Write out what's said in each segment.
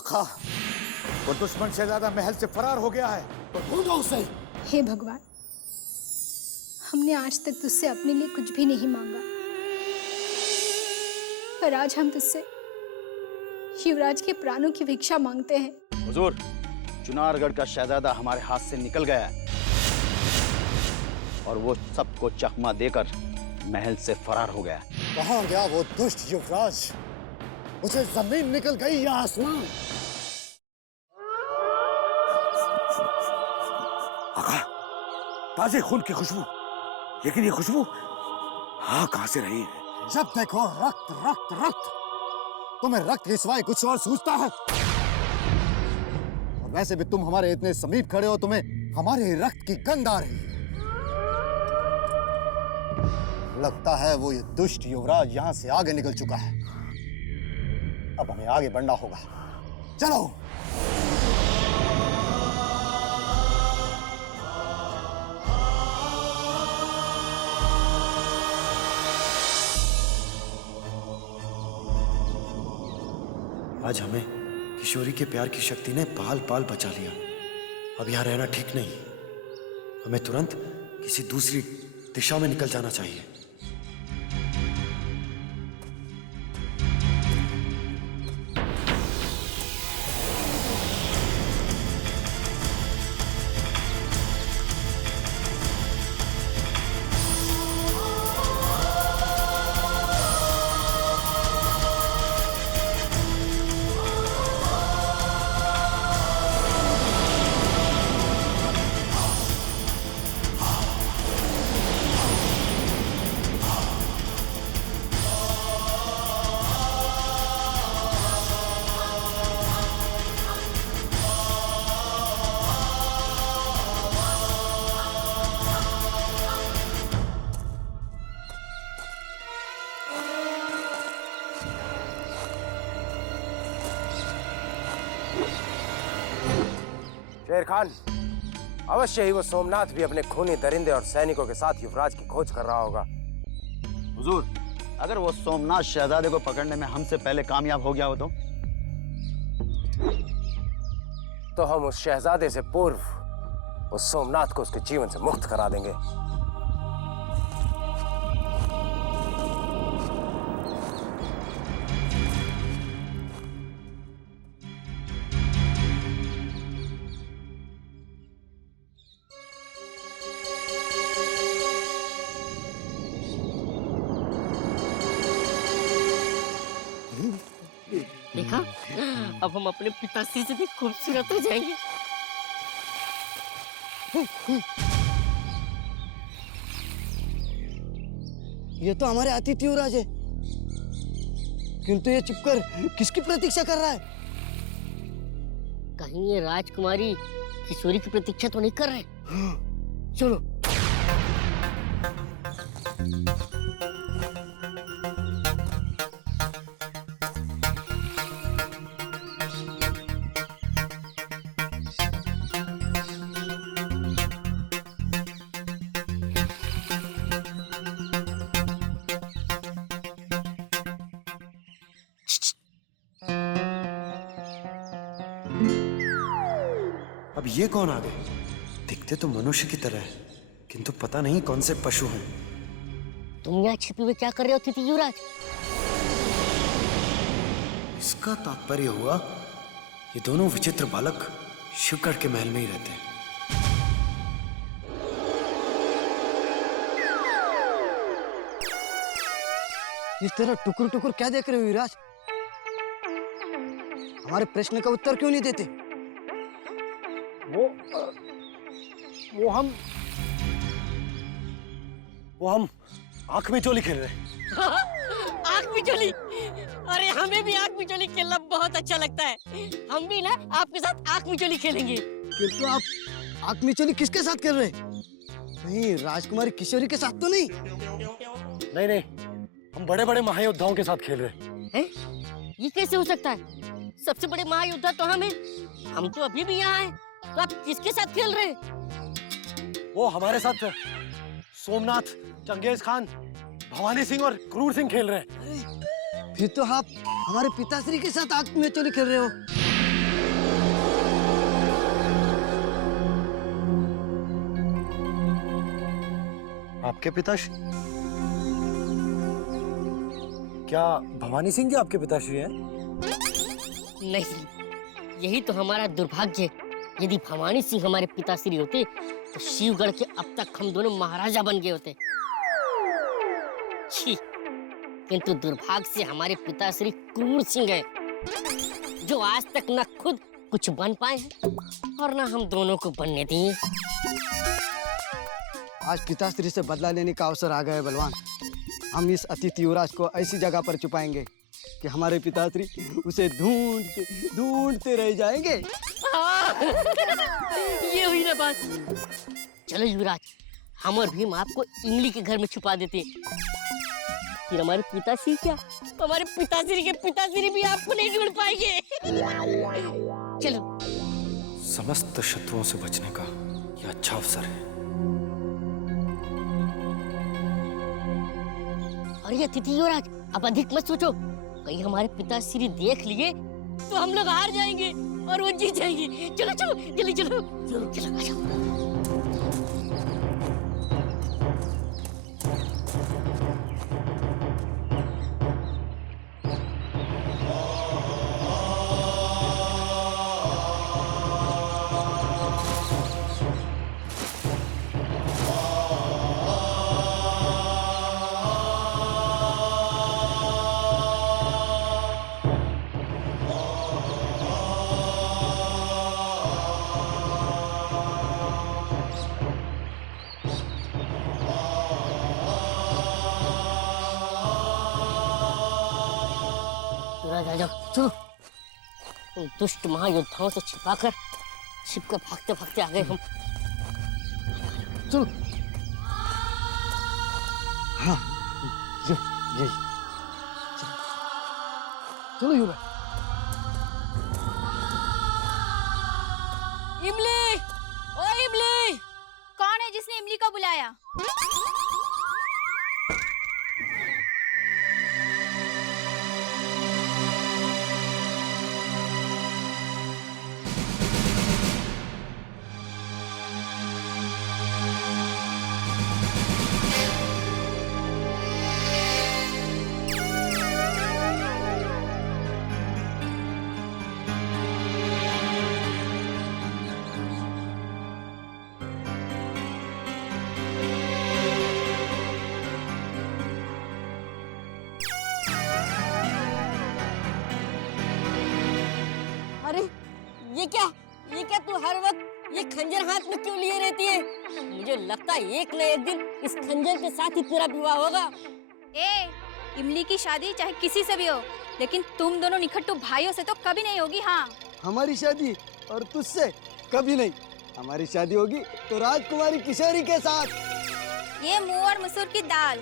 आका, वो दुश्मन शहजादा महल से फरार हो गया है, तो ढूंढो उसे। हे भगवान, हमने आज तक तुझसे अपने लिए कुछ भी नहीं मांगा, पर आज हम तुझसे युवराज के प्राणों की भिक्षा मांगते हैं। हुजूर, चुनारगढ़ का शहजादा हमारे हाथ से निकल गया है और वो सबको चकमा देकर महल से फरार हो गया। कहाँ गया वो दुष्ट युवराज? उसे जमीन निकल गई या आसमान? आका, ताजे खून की खुशबू, लेकिन ये खुशबू हाँ कहाँ से रही है? जब देखो रक्त रक्त रक्त। तुम्हें रक्त के सिवाय कुछ और सूझता है? और वैसे भी तुम हमारे इतने समीप खड़े हो, तुम्हें हमारे रक्त की गंध आ रही है। लगता है वो ये दुष्ट युवराज यहां से आगे निकल चुका है। अब हमें आगे बढ़ना होगा। चलो। आज हमें किशोरी के प्यार की शक्ति ने पाल पाल बचा लिया। अब यहाँ रहना ठीक नहीं। हमें तुरंत किसी दूसरी दिशा में निकल जाना चाहिए। शेर खान, अवश्य ही वो सोमनाथ भी अपने खूनी दरिंदे और सैनिकों के साथ युवराज की खोज कर रहा होगा। हुजूर, अगर वो सोमनाथ शहजादे को पकड़ने में हमसे पहले कामयाब हो गया हो तो हम उस शहजादे से पूर्व उस सोमनाथ को उसके जीवन से मुक्त करा देंगे। देखा, अब हम अपने पिताश्री से भी खूबसूरत हो जाएंगे। ये तो हमारे अतिथि युवराज है, किंतु ये चुपकर किसकी प्रतीक्षा कर रहा है? कहीं ये राजकुमारी किशोरी की प्रतीक्षा तो नहीं कर रहे? चलो। अब ये कौन आ गए? दिखते तो मनुष्य की तरह है, किंतु पता नहीं कौन से पशु हैं। तुम यहाँ छिपी हुए क्या कर रहे हो अतिथि युवराज? इसका तात्पर्य हुआ ये दोनों विचित्र बालक शिवगढ़ के महल में ही रहते हैं। इस तरह टुकुर टुकुर क्या देख रहे हो युवराज? हमारे प्रश्न का उत्तर क्यों नहीं देते? वो हम आंख में चोली खेल रहे हैं। आंख मिचोली? अरे हमें भी आंख मिचोली खेलना बहुत अच्छा लगता है। हम भी ना आपके साथ आंख मिचोली खेलेंगे। किंतु आप आंख में चोली किसके साथ खेल रहे हैं? नहीं, राजकुमारी किशोरी के साथ तो नहीं? नहीं, हम बड़े बड़े महायोद्धाओं के साथ खेल रहे हैं? ये कैसे हो सकता है? सबसे बड़े महायोद्धा तो हम हैं। हम तो अभी भी यहाँ हैं। तो आप किसके साथ खेल रहे हैं? वो हमारे साथ सोमनाथ, चंगेज खान, भवानी सिंह और क्रूर सिंह खेल रहे हैं। फिर तो आप हमारे पिताश्री के साथ आंख में चोली खेल रहे हो। आपके पिताश्री? क्या भवानी सिंह जी आपके पिताश्री हैं? नहीं, यही तो हमारा दुर्भाग्य है। यदि भवानी सिंह हमारे पिताश्री होते तो शिवगढ़ के अब तक हम दोनों महाराजा बन गए होते। छी, किंतु दुर्भाग्य से हमारे पिताश्री क्रूर सिंह हैं, जो आज तक न खुद कुछ बन पाए हैं और न हम दोनों को बनने दिए। आज पिताश्री से बदला लेने का अवसर आ गया है बलवान। हम इस अतिथि युवराज को ऐसी जगह पर छुपाएंगे कि हमारे पिताश्री उसे ढूंढते ढूंढते रह जाएंगे। ये हुई ना बात। चलो युवराज, हम और भीम आपको इमली के घर में छुपा देते। फिर हमारे पिताश्री क्या, हमारे पिताश्री के पिताश्री भी आपको नहीं ढूंढ पाएंगे। चलो। समस्त शत्रुओं से बचने का यह अच्छा अवसर है। और ये अतिथि युवराज, अब अधिक मत सोचो। कहीं हमारे पिताश्री देख लिए तो हम लोग हार जाएंगे और वो जीत जाएंगे। चलो चलो जल्दी चलो, चलो चलो आ जाओ। आ जाओ, चलो। उन दुष्ट महायोद्धाओं से छिपाकर छिपकर भागते भागते आ गए हम। चलो। हाँ, यही। चलो युवराज। इमली, ओ इमली। कौन है जिसने इमली को बुलाया? अरे ये क्या तू हर वक्त ये खंजर हाथ में क्यों लिए रहती है? मुझे लगता है एक न एक दिन इस खंजर के साथ ही तेरा विवाह होगा। इमली की शादी चाहे किसी से भी हो, लेकिन तुम दोनों निखट्टू भाइयों से तो कभी नहीं होगी। हाँ, हमारी शादी और तुझसे कभी नहीं। हमारी शादी होगी तो राजकुमारी किशोरी के साथ। ये मुंह और मसूर की दाल।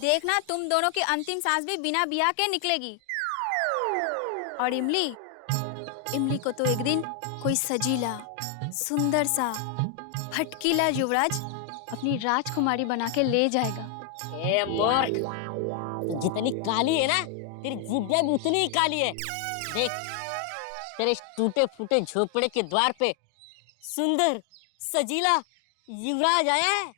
देखना तुम दोनों की अंतिम सांस भी बिना ब्याह के निकलेगी। और इमली को तो एक दिन कोई सजीला, सुंदर सा, भटकीला युवराज अपनी राजकुमारी बना के ले जाएगा। ए मूर्ख, तू जितनी काली है ना, तेरी जिभ्या भी उतनी ही काली है। देख, तेरे इस टूटे फूटे झोपड़े के द्वार पे सुंदर सजीला युवराज आया है।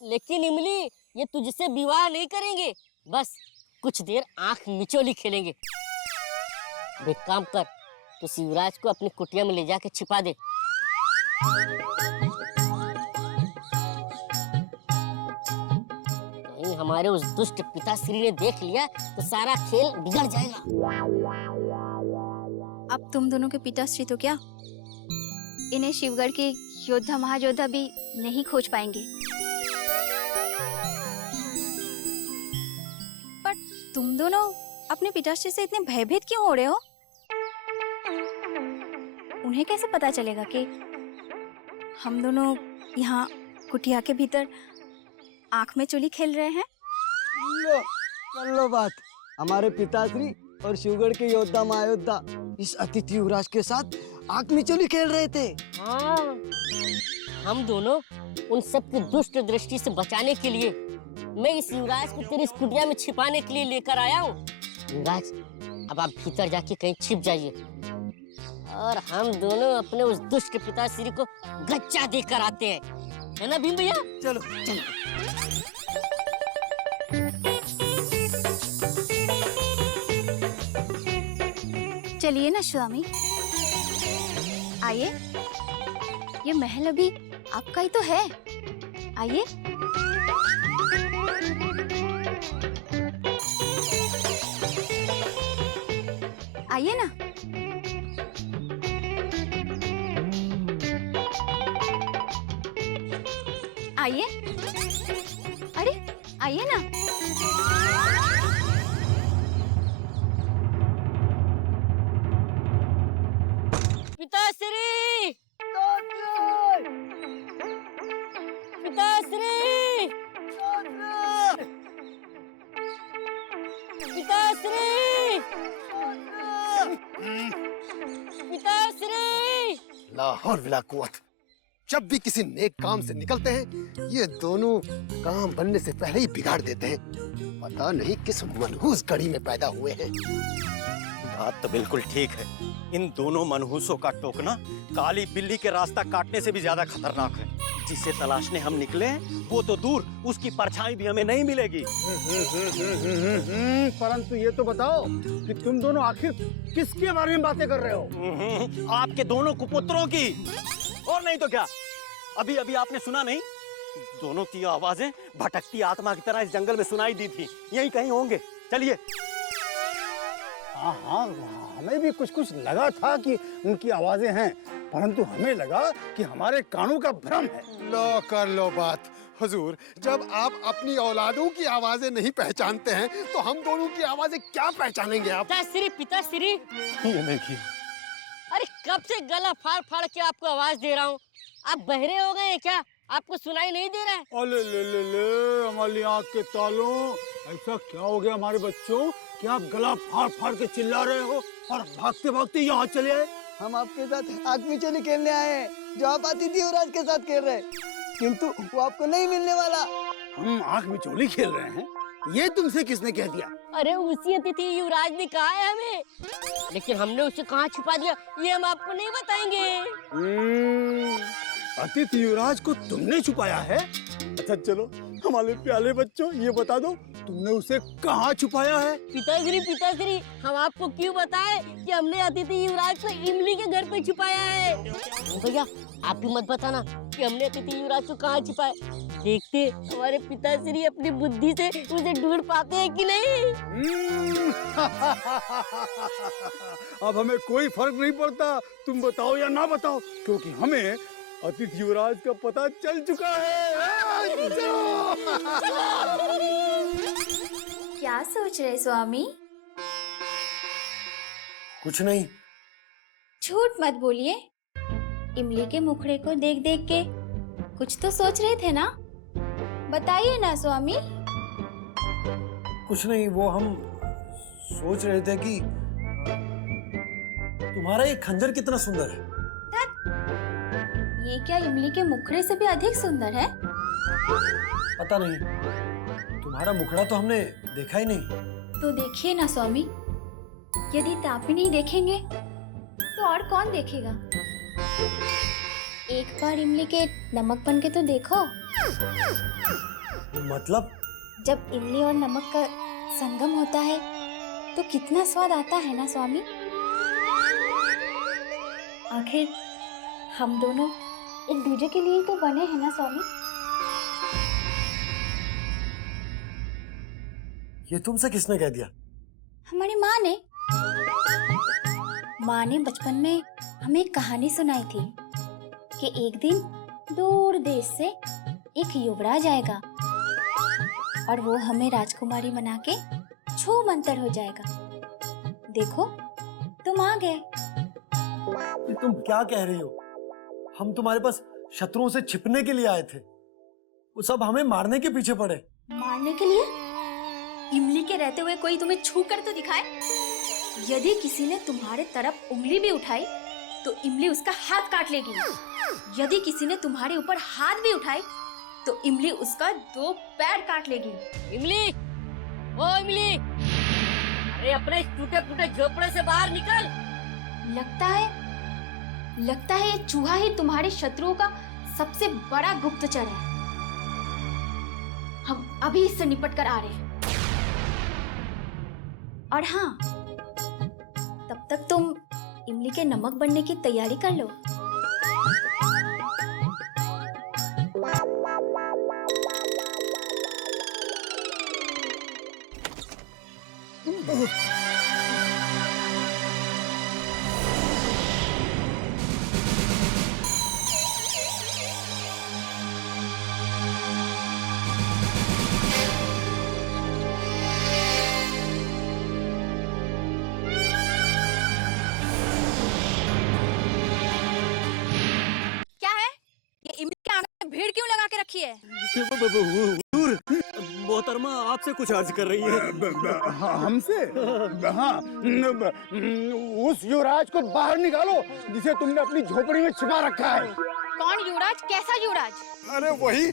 लेकिन इमली, ये तुझसे विवाह नहीं करेंगे, बस कुछ देर आंख मिचोली खेलेंगे। एक काम कर, तू शिवराज को अपनी कुटिया में ले जाके छिपा दे। कहीं हमारे उस दुष्ट पिताश्री ने देख लिया तो सारा खेल बिगड़ जाएगा। अब तुम दोनों के पिताश्री तो क्या, इन्हें शिवगढ़ के योद्धा महायोद्धा भी नहीं खोज पाएंगे। पर तुम दोनों अपने पिताश्री से इतने भयभीत क्यों हो रहे हो? उन्हें कैसे पता चलेगा कि हम दोनों यहाँ कुटिया के भीतर आंख में चुली खेल रहे हैं? लो कर लो बात। हमारे पिताश्री और शिवगढ़ के योद्धा महायोद्धा इस अतिथि युवराज के साथ आंख में चुली खेल रहे थे। हाँ, हम दोनों उन सब की दुष्ट दृष्टि से बचाने के लिए मैं इस युवराज को तेरी इस कुटिया में छिपाने के लिए लेकर आया हूँ। युवराज, अब आप भीतर जाके कहीं छिप जाइए और हम दोनों अपने उस दुष्ट पिताश्री को गच्चा देकर आते हैं, है ना भीम भैया? चलो चलो। चलिए ना स्वामी, आइए। ये महल अभी आपका ही तो है, आइए। आइए ना। आइए, अरे आइए ना। पिताश्री! पिताश्री! पिताश्री! पिताश्री! लाहौर विला कुव्वत। जब भी किसी नेक काम से निकलते हैं ये दोनों काम बनने से पहले ही बिगाड़ देते हैं। पता नहीं किस मनहूस घड़ी में पैदा हुए हैं। बात तो बिल्कुल ठीक है। इन दोनों मनहूसों का टोकना काली बिल्ली के रास्ता काटने से भी ज्यादा खतरनाक है। जिसे तलाशने हम निकले हैं, वो तो दूर, उसकी परछाई भी हमें नहीं मिलेगी। परंतु ये तो बताओ कि तुम दोनों आखिर किसके बारे में बातें कर रहे हो? आपके दोनों कुपुत्रों की। और नहीं तो क्या, अभी अभी आपने सुना नहीं? दोनों की आवाजें भटकती आत्मा की तरह इस जंगल में सुनाई दी थी। यहीं कहीं होंगे, चलिए। हाँ हाँ, हमें भी कुछ कुछ लगा था कि उनकी आवाजें हैं, परंतु हमें लगा कि हमारे कानों का भ्रम है। लो कर लो बात हुजूर। जब आप अपनी औलादों की आवाजें नहीं पहचानते हैं तो हम दोनों की आवाजें क्या पहचानेंगे आप? पिताश्री, पिताश्री! ये देखिए, अरे कब से गला फाड़ फाड़ के आपको आवाज दे रहा हूँ, आप बहरे हो गए हैं क्या? आपको सुनाई नहीं दे रहा है? अले ले ले ले, हमारी आँख के तालों, ऐसा क्या हो गया हमारे बच्चों कि आप गला फाड़ फाड़ के चिल्ला रहे हो और भागते भागते यहाँ चले आए? हम आपके साथ आंख में चुली खेलने आए हैं, जो आप अतिथि युवराज के साथ खेल रहे हैं, किंतु वो आपको नहीं मिलने वाला। हम आँख में चोली खेल रहे हैं? ये तुमसे किसने कह दिया? अरे उसी अतिथि युवराज ने कहा है हमें, लेकिन हमने उसे कहाँ छुपा दिया ये हम आपको नहीं बताएंगे। अतिथि युवराज को तुमने छुपाया है? अच्छा चलो, हमारे प्यारे बच्चों ये बता दो, तुमने उसे कहाँ छुपाया है? पिताश्री, पिताश्री, हम आपको क्यों बताएं कि हमने अतिथि युवराज को इमली के घर पे छुपाया है। भैया आप भी मत बताना कि हमने अतिथि युवराज को कहाँ छुपाया। देखते हमारे पिताश्री अपनी बुद्धि से उसे ढूंढ पाते हैं कि नहीं। अब हमें कोई फर्क नहीं पड़ता तुम बताओ या ना बताओ, क्योंकि हमें अतिथि युवराज का पता चल चुका है। क्या सोच रहे स्वामी? कुछ नहीं। झूठ मत बोलिए। इमली के मुखड़े को देख देख के कुछ तो सोच रहे थे ना? बताइए ना स्वामी। कुछ नहीं, वो हम सोच रहे थे कि तुम्हारा ये खंजर कितना सुंदर है। ये क्या इमली के मुखड़े से भी अधिक सुंदर है? पता नहीं, तुम्हारा मुखड़ा तो हमने देखा ही नहीं। तो देखिए ना स्वामी, यदि आप ही नहीं देखेंगे तो और कौन देखेगा? एक बार इमली के नमक बन के तो देखो। मतलब? जब इमली और नमक का संगम होता है तो कितना स्वाद आता है ना स्वामी। आखिर हम दोनों एक दूसरे के लिए तो बने हैं ना स्वामी। ये तुमसे किसने कह दिया? हमारी माँ ने। माँ ने बचपन में हमें एक कहानी सुनाई थी। कि एक दिन दूर देश से एक युवराज आएगा और वो हमें राजकुमारी बना के छू मंतर हो जाएगा। देखो तुम आ गए। तुम क्या कह रही हो? हम तुम्हारे पास शत्रुओं से छिपने के लिए आए थे, वो सब हमें मारने के पीछे पड़े। मारने के लिए? इमली के रहते हुए कोई तुम्हें छू कर तो दिखाए। यदि किसी ने तुम्हारे तरफ उंगली भी उठाई तो इमली उसका हाथ काट लेगी। यदि किसी ने तुम्हारे ऊपर हाथ भी उठाए तो इमली उसका 2 पैर काट लेगी। इमली, ओ इमली, अरे अपने टूटे फूटे झोपड़े से बाहर निकल। लगता है ये चूहा ही तुम्हारे शत्रुओं का सबसे बड़ा गुप्तचर है। हम अभी इससे निपट कर आ रहे हैं। और हाँ, तब तक तुम इमली के नमक बनने की तैयारी कर लो। भीड़ क्यों लगा के रखी है? मोहतरमा आपसे कुछ अर्ज कर रही है। हमसे? हाँ, उस युवराज को बाहर निकालो जिसे तुमने अपनी झोपड़ी में छिपा रखा है। कौन युवराज? कैसा युवराज? अरे वही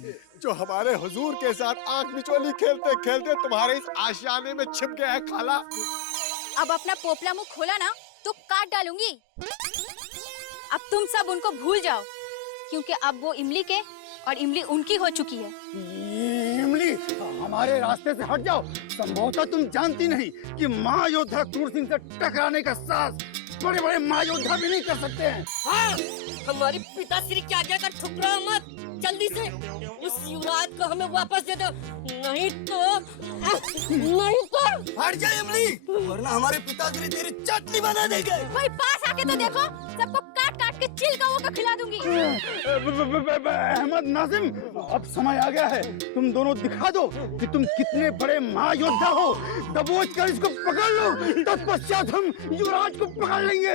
जो हमारे हुजूर के साथ आंख बिचौली खेलते खेलते तुम्हारे इस आशियाने में छिप गया है खाला। अब अपना पोपला मुंह खोला ना तो काट डालूंगी। अब तुम सब उनको भूल जाओ, क्योंकि अब वो इमली के और इमली उनकी हो चुकी है। इमली, हमारे रास्ते से हट जाओ। संभवतः तुम जानती नहीं कि महायोद्धा क्रूर सिंह से टकराने का साहस बड़े बड़े महायोद्धा भी नहीं कर सकते हैं। हाँ, हमारी पिताश्री की आज्ञा का ठुकराओ मत। जल्दी से उस युवराज को हमें वापस दे दो, नहीं तो हट जा इमली, वरना हमारे पिताश्री तेरी चटनी बना देंगे। कोई पास आके तो देखो, सबको काट काट के चिलकाओं को खिला दूंगी। अहमद नाजिम, अब समय आ गया है। तुम दोनों दिखा दो कि तुम कितने बड़े महायोद्धा हो। दबोच कर इसको पकड़ लो, तत्पश्चात हम युवराज को पकड़ लेंगे।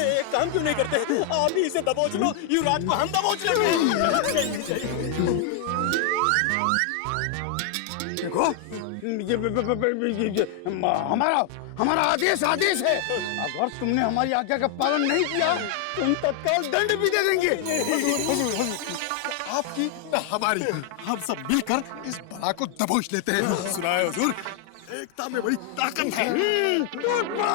एक काम क्यों नहीं करते, आप ही इसे दबोच लो, युवराज को हम दबोच लेंगे। देखो, हमारा आदेश है। अगर तुमने हमारी आज्ञा का पालन नहीं किया तो हम तत्काल दंड भी दे देंगे। आपकी न हमारी, हम सब मिलकर इस बला को दबोच लेते हैं। सुना है हुजूर, एकता में बड़ी ताकत है। टूट पड़ो!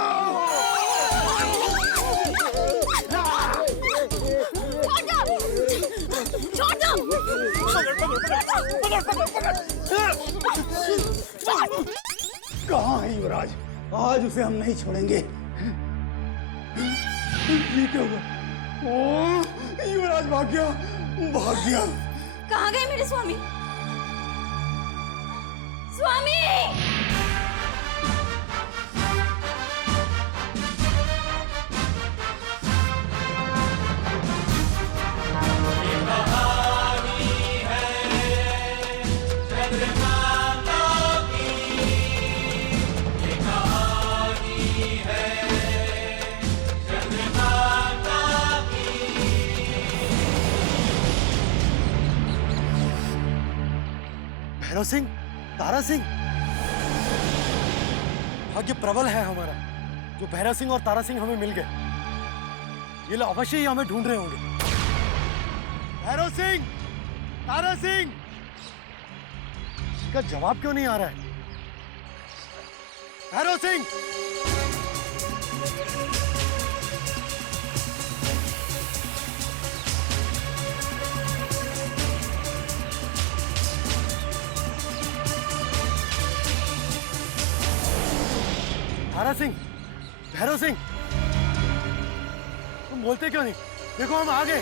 कहाँ है युवराज? आज उसे हम नहीं छोड़ेंगे। ये क्या हुआ? ओ, युवराज भाग गया, भाग गया। कहाँ गए मेरे स्वामी? स्वामी! भैरव सिंह, तारा सिंह, भाग्य प्रबल है हमारा जो भैरव सिंह और तारा सिंह हमें मिल गए। ये लोग अवश्य ही हमें ढूंढ रहे होंगे। भैरव सिंह, तारा सिंह, इसका जवाब क्यों नहीं आ रहा है? भैरव सिंह, तारा सिंह, भैरव सिंह, तुम बोलते क्यों नहीं? देखो हम आ गए।